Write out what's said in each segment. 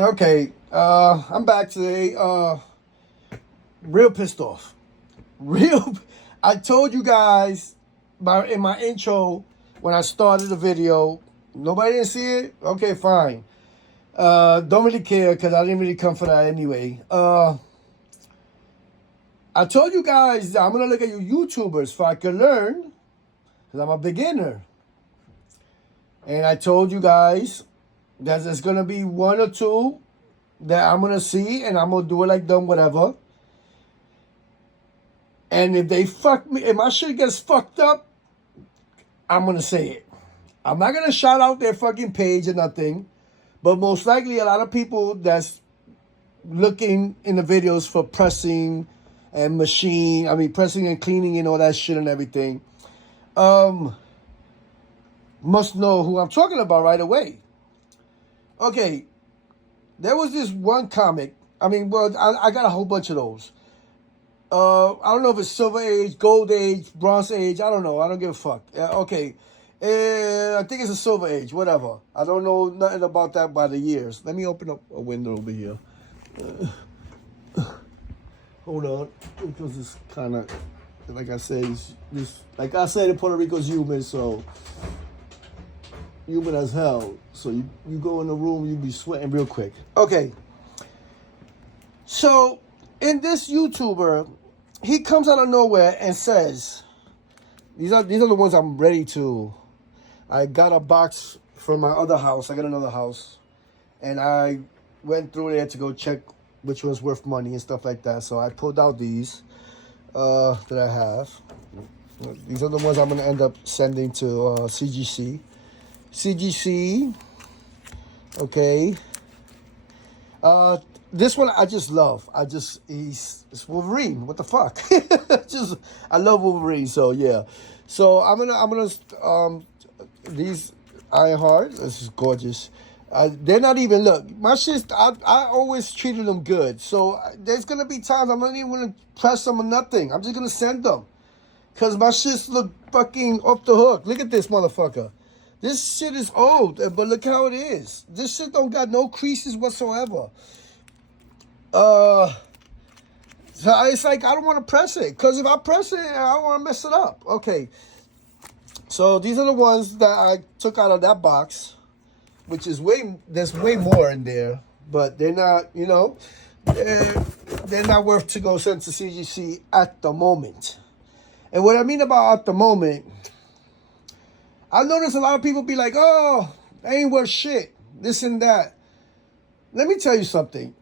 Okay, I'm back today. Real pissed off. Real. I told you guys in my intro when I started the video. Nobody didn't see it. Okay, fine. Don't really care because I didn't really come for that anyway. I told you guys that I'm gonna look at you YouTubers so I can learn because I'm a beginner. And I told you guys that there's gonna be one or two that I'm gonna see, and I'm gonna do it like them, whatever. And if they fuck me, if my shit gets fucked up, I'm gonna say it. I'm not gonna shout out their fucking page or nothing, but most likely a lot of people that's looking in the videos for pressing and pressing and cleaning and all that shit and everything, must know who I'm talking about right away. Okay, there was this one comic. I got a whole bunch of those. I don't know if it's Silver Age, Gold Age, Bronze Age. I don't know. I don't give a fuck. Okay. I think it's a Silver Age, whatever. I don't know nothing about that by the years. Let me open up a window over here. Hold on. Because it's kind of, like I said, in Puerto Rico's humid, so humid as hell. So you go in the room, you be sweating real quick. Okay. So in this YouTuber, he comes out of nowhere and says, these are the ones I'm ready to. I got a box from my other house. I got another house. And I went through there to go check which one's worth money and stuff like that. So I pulled out these that I have. These are the ones I'm going to end up sending to CGC. CGC. Okay. This one I just love. It's Wolverine. What the fuck? I love Wolverine. So yeah. So I'm gonna these Ironheart. This is gorgeous. They're not even, look, my shit, I always treated them good. So there's gonna be times I'm not even gonna press them or nothing. I'm just gonna send them. Cause my shits look fucking off the hook. Look at this motherfucker. This shit is old, but look how it is. This shit don't got no creases whatsoever. So it's like I don't want to press it, because if I press it, I don't want to mess it up. Okay. So these are the ones that I took out of that box, which is there's way more in there, but they're not, they're not worth to go send to CGC at the moment. And what I mean about at the moment, I notice a lot of people be like, oh, they ain't worth shit, this and that. Let me tell you something.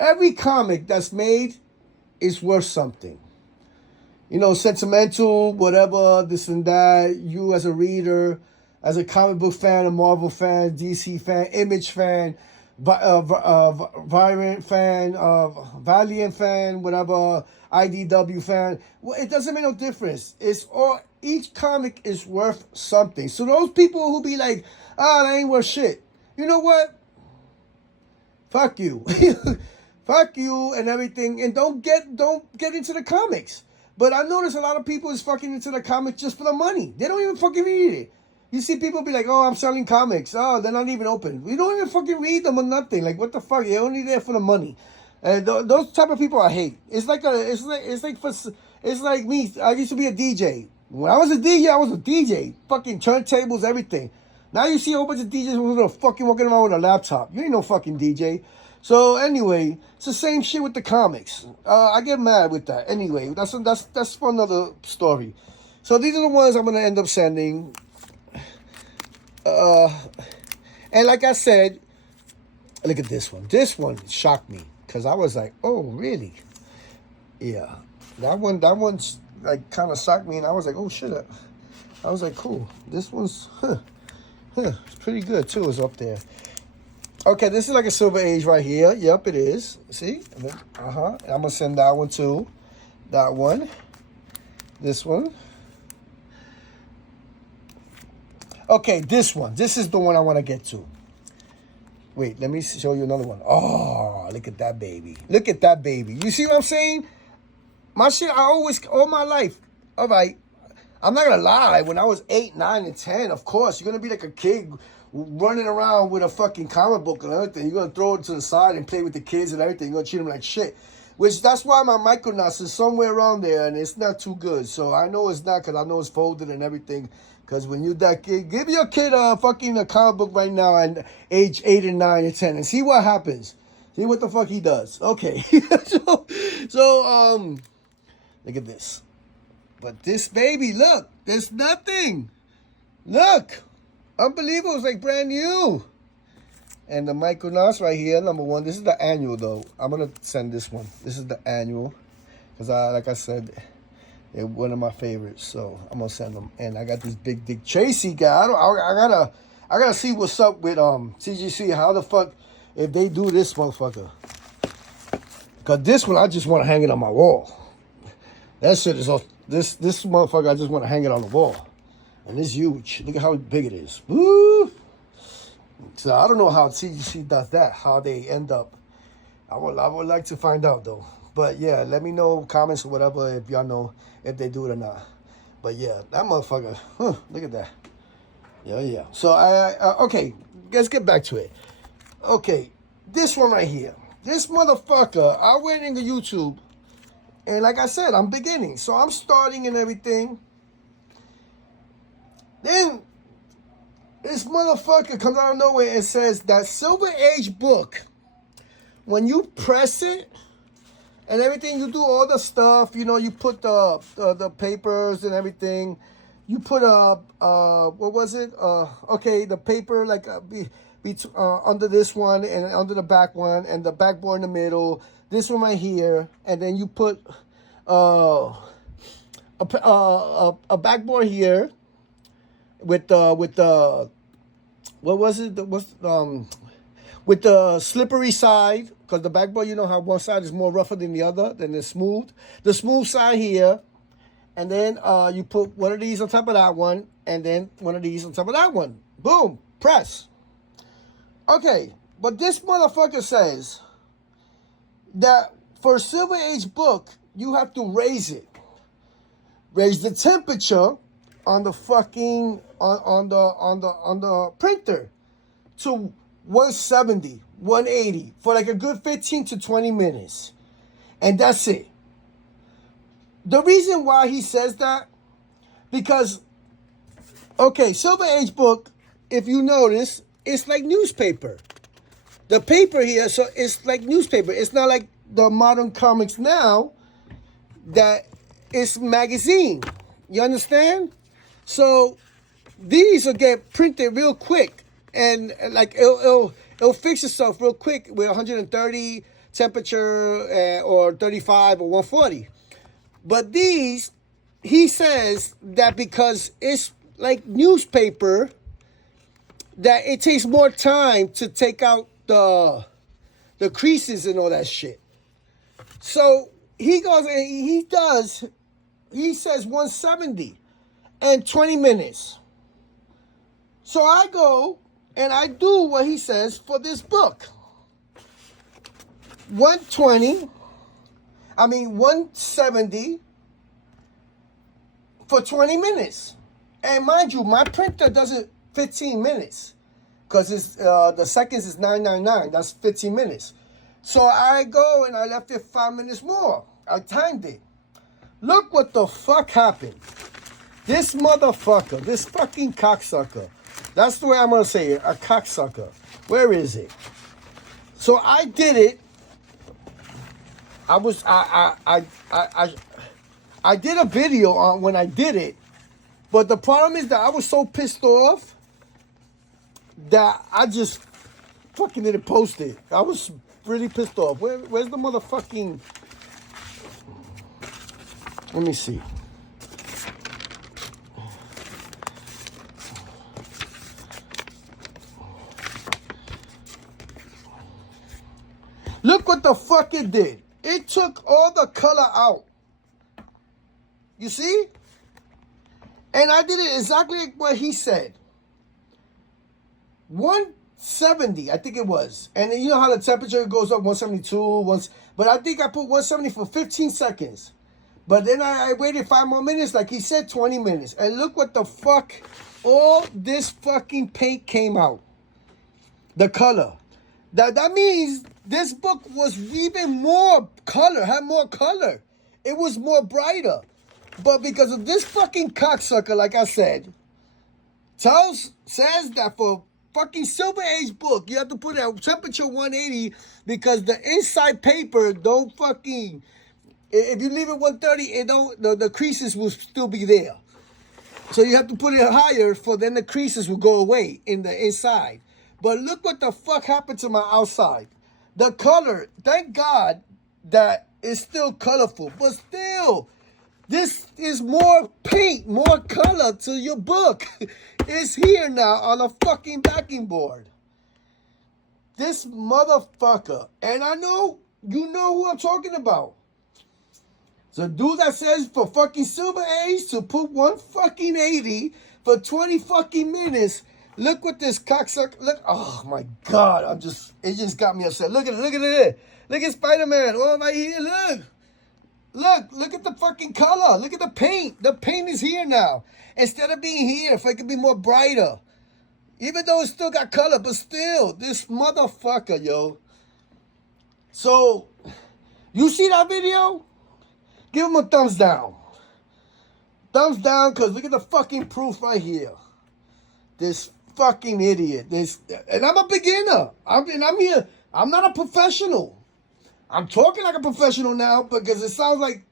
Every comic that's made is worth something. Sentimental, whatever, this and that. You as a reader, as a comic book fan, a Marvel fan, DC fan, Image fan, Variant fan, Valiant fan, whatever, IDW fan. Well, it doesn't make no difference. Each comic is worth something. So those people who be like, that ain't worth shit. You know what? Fuck you. Fuck you and everything. And don't get into the comics. But I notice a lot of people is fucking into the comics just for the money. They don't even fucking read it. You see people be like, oh, I'm selling comics. Oh, they're not even open. We don't even fucking read them or nothing. Like, what the fuck? You're only there for the money. And those type of people I hate. It's like me. I used to be a DJ. When I was a DJ. Fucking turntables, everything. Now you see a whole bunch of DJs who are fucking walking around with a laptop. You ain't no fucking DJ. So anyway, it's the same shit with the comics. I get mad with that. Anyway, that's for another story. So these are the ones I'm gonna end up sending. And like I said, look at this one. This one shocked me because I was like, oh really? Yeah, that one's like kind of shocked me, and I was like, oh shit. I was like, cool. This one's it's pretty good too. It's up there. Okay, this is like a Silver Age right here. Yep, it is. See? I'm going to send that one too. That one. This one. Okay, this one. This is the one I want to get to. Wait, let me show you another one. Oh, look at that baby. Look at that baby. You see what I'm saying? My shit, all my life. All right. I'm not going to lie. When I was 8, 9, and 10, of course, you're going to be like a kid running around with a fucking comic book and everything. You're gonna throw it to the side and play with the kids and everything. You're gonna treat them like shit. Which that's why my Micronauts is somewhere around there and it's not too good. So I know it's not, because I know it's folded and everything. Because when you're that kid, give your kid a comic book right now at age 8 and 9 and 10 and see what happens. See what the fuck he does. Okay. so look at this. But this baby, look, there's nothing. Look. Unbelievable. It's like brand new. And the Micronauts right here, number one. This is the annual, though. I'm going to send this one. This is the annual. Because, like I said, they're one of my favorites. So, I'm going to send them. And I got this Big Dick Tracy guy. I gotta see what's up with CGC. How the fuck, if they do this motherfucker. Because this one, I just want to hang it on my wall. That shit is, this motherfucker, I just want to hang it on the wall. And it's huge. Look at how big it is. Woo! So I don't know how CGC does that, how they end up. I would like to find out, though. But, yeah, let me know, comments or whatever, if y'all know if they do it or not. But, yeah, that motherfucker, look at that. Yeah. So, okay, let's get back to it. Okay, this one right here. This motherfucker, I went into YouTube, and like I said, I'm beginning. So, I'm starting and everything. Then, this motherfucker comes out of nowhere and says that Silver Age book, when you press it and everything, you do all the stuff, you know, you put the papers and everything. You put what was it? Okay, the paper like under this one and under the back one and the backboard in the middle. This one right here, and then you put a backboard here with the what was it? With the slippery side, because the backboard, you know how one side is more rougher than the other, than the smooth. The smooth side here, and then you put one of these on top of that one, and then one of these on top of that one. Boom, press. Okay, but this motherfucker says that for a Silver Age book, you have to raise it. Raise the temperature on the fucking on the printer to 170, 180 for like a good 15 to 20 minutes. And that's it. The reason why he says that, because, okay, Silver Age book, if you notice, it's like newspaper. The paper here, so it's like newspaper. It's not like the modern comics now that it's magazine. You understand? So these will get printed real quick, and like it'll fix itself real quick with 130 temperature or 35 or 140. But these, he says that because it's like newspaper, that it takes more time to take out the creases and all that shit. So he goes and he says 170 and 20 minutes. So I go and I do what he says for this book. 170 for 20 minutes. And mind you, my printer does it 15 minutes. Because it's the seconds is 999. That's 15 minutes. So I go and I left it 5 minutes more. I timed it. Look what the fuck happened. This motherfucker, this fucking cocksucker. That's the way I'm going to say it, a cocksucker. Where is it? So I did it. I did a video on when I did it. But the problem is that I was so pissed off that I just fucking didn't post it. I was really pissed off. Where's the motherfucking... Let me see. Look what the fuck it did. It took all the color out. You see? And I did it exactly like what he said. 170, I think it was. And then you know how the temperature goes up, 172, but I think I put 170 for 15 seconds. But then I waited 5 more minutes, like he said, 20 minutes. And look what the fuck, all this fucking paint came out. The color. That means this book was even more color, had more color. It was more brighter. But because of this fucking cocksucker, like I said, says that for fucking Silver Age book, you have to put it at temperature 180 because the inside paper don't fucking, if you leave it 130, it don't, the creases will still be there. So you have to put it higher for then the creases will go away in the inside. But look what the fuck happened to my outside. The color, thank God that it's still colorful, but still, this is more paint, more color to your book. It's here now on a fucking backing board. This motherfucker, and I know, you know who I'm talking about. The dude that says for fucking Silver Age to put 180 for 20 fucking minutes. Look what this cocksucker, look, oh my God, it just got me upset. Look at it. Look at Spider-Man, oh right here, look at the fucking color. Look at the paint. The paint is here now. Instead of being here, if it could be more brighter. Even though it still got color, but still, this motherfucker, yo. So, you see that video? Give him a thumbs down. Thumbs down, because look at the fucking proof right here. This fucking idiot. And I'm a beginner. I'm here. I'm not a professional. I'm talking like a professional now because it sounds like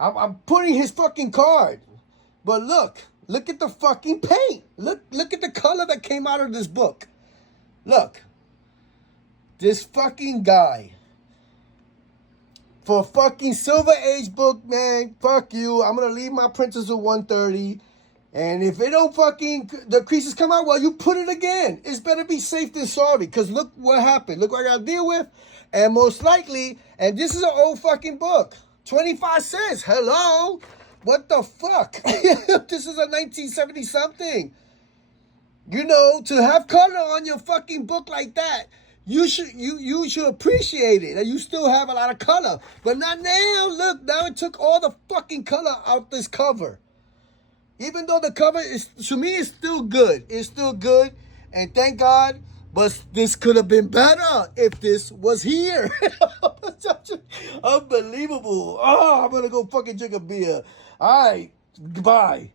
I'm putting his fucking card. But look at the fucking paint. Look at the color that came out of this book. Look. This fucking guy. For fucking Silver Age book, man, fuck you. I'm going to leave my printers at 130. And if it don't fucking, the creases come out, well, you put it again. It's better be safe than sorry. Because look what happened. Look what I got to deal with. And most likely, and this is an old fucking book. 25 cents. Hello? What the fuck? This is a 1970 something. You know, to have color on your fucking book like that, you should appreciate it. And you still have a lot of color. But not now. Look, now it took all the fucking color out this cover. Even though the cover is, to me, it's still good. It's still good. And thank God. But this could have been better if this was here. Unbelievable. Oh, I'm going to go fucking drink a beer. All right. Goodbye.